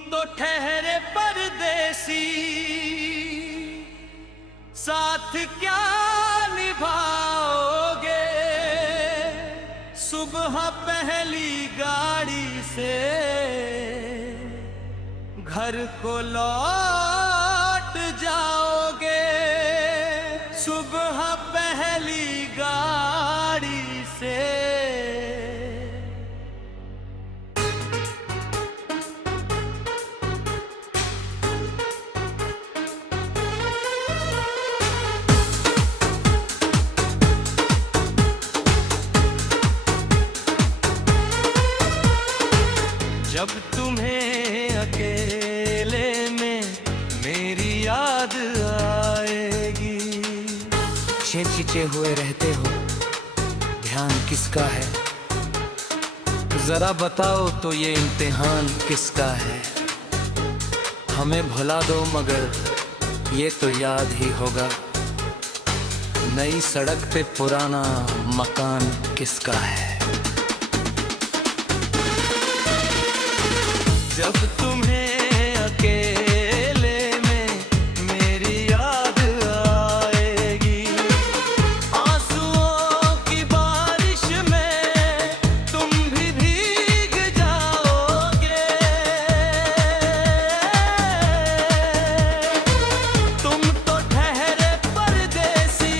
तो ठहरे परदेसी, साथ क्या निभाओगे। सुबह पहली गाड़ी से घर को लौट जाओगे। सुबह पहली गाड़ी से जब तुम्हें अकेले में मेरी याद आएगी। खींचे हुए रहते हो, ध्यान किसका है? जरा बताओ तो ये इम्तिहान किसका है? हमें भुला दो मगर ये तो याद ही होगा, नई सड़क पे पुराना मकान किसका है? जब तुम्हें अकेले में मेरी याद आएगी। आंसुओं की बारिश में तुम भी भीग जाओगे। तुम तो ठहरे परदेसी,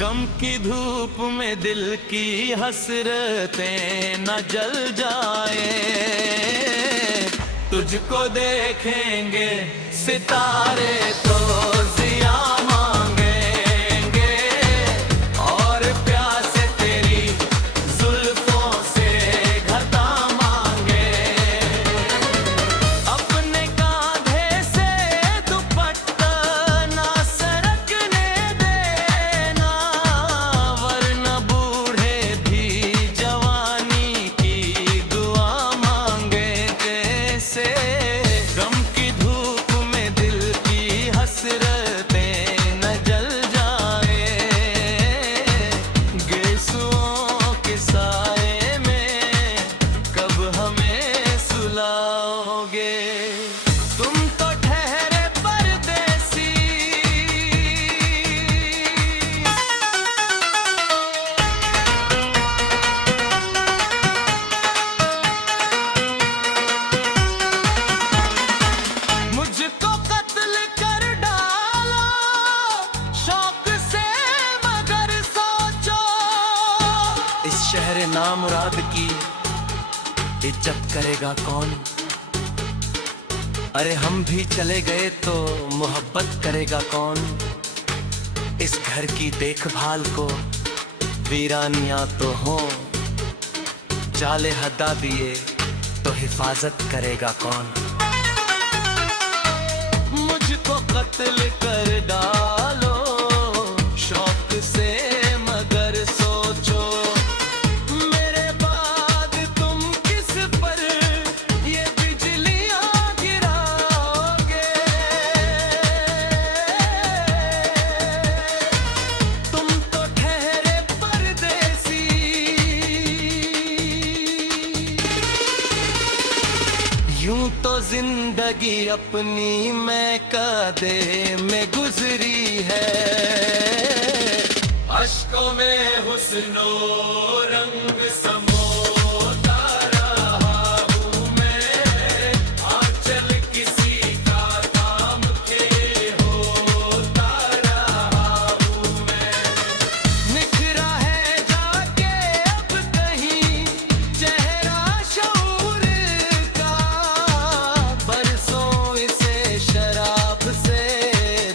गम की धूप में दिल की हसरतें न जल जाए। तुझको देखेंगे सितारे तो जिया मांगेंगे, और प्यासे तेरी जुल्फों से घता मांगे। अपने कांधे से दुपट्टा ना सरकने देना, वरना बूढ़े भी जवानी की दुआ मांगे कैसे। गम की धूप में दिल की हसरतें न जल जाए। गेसुओं के साए में कब हमें सुलाओगे। तुम तो ठहरे परदेसी। मुझको कत्ल कर डालो शौक से, मगर सोचो। इस शहर नामुराद की इज्जत करेगा कौन? अरे हम भी चले गए तो मोहब्बत करेगा कौन? इस घर की देखभाल को वीरानियां तो हो, जाले हदा दिए तो हिफाजत करेगा कौन? मुझको कत्ल कर डालो शौक से, मगर सोचो। मेरे बाद तुम किस पर ये बिजलियां गिराओगे। तुम तो ठहरे परदेसी, यूं तो जिंदगी अपनी मैकादे में गुजरी है। अश्कों में हुस्नो रंग समोता रहा हूँ मैं, आंचल किसी का थाम के होता रहा हूँ मैं। निखरा है जाके अब कहीं चेहरा शऊर का, बरसों इसे शराब से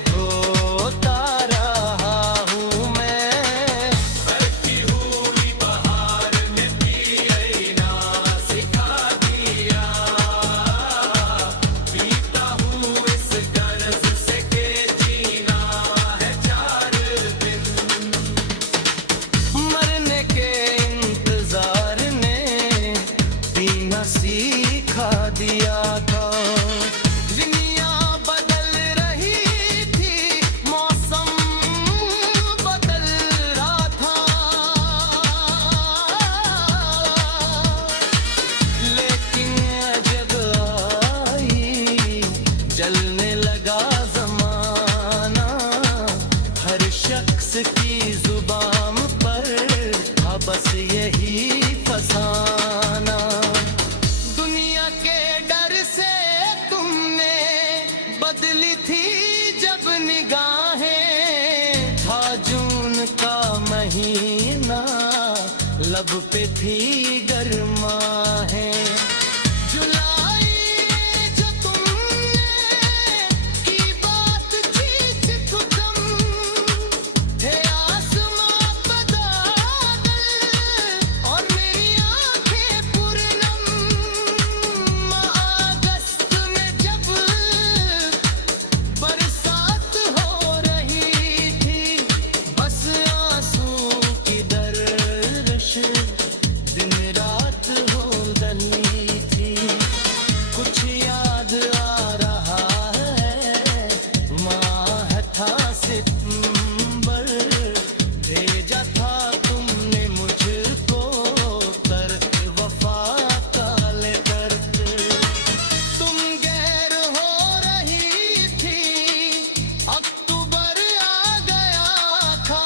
धोता रहा हूँ मैं। बहती हुई बहार बस यही फसाना। दुनिया के डर से तुमने बदली थी जब निगाहें, था जून का महीना लब पे थी गर्माहें। जुलाई जो तुमने की बातचीत को तुम थे आसमां बदल और मेरी आंखें पूर्णम। अगस्त में जब बरसात हो रही थी, बस आंसू की दर्श दिन रात हो डली थी। कुछ याद आ रहा है, माह था सितंबर, भेजा था तुमने मुझको तर्क वफा का लेकर। तुम गैर हो रही थी, अक्टूबर आ गया था,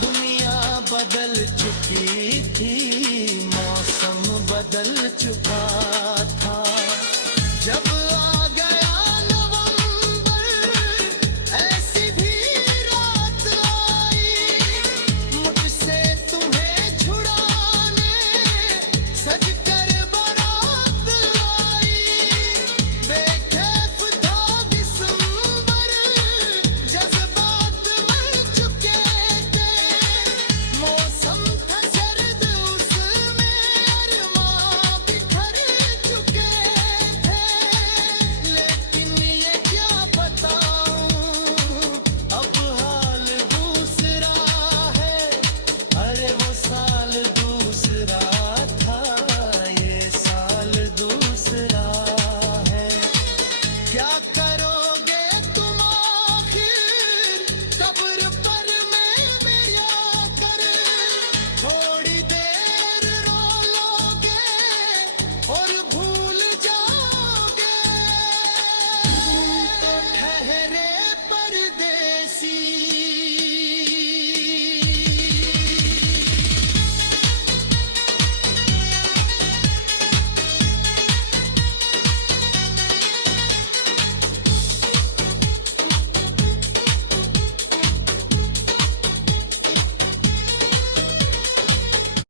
दुनिया बदल चुकी थी, मौसम बदल चुका था।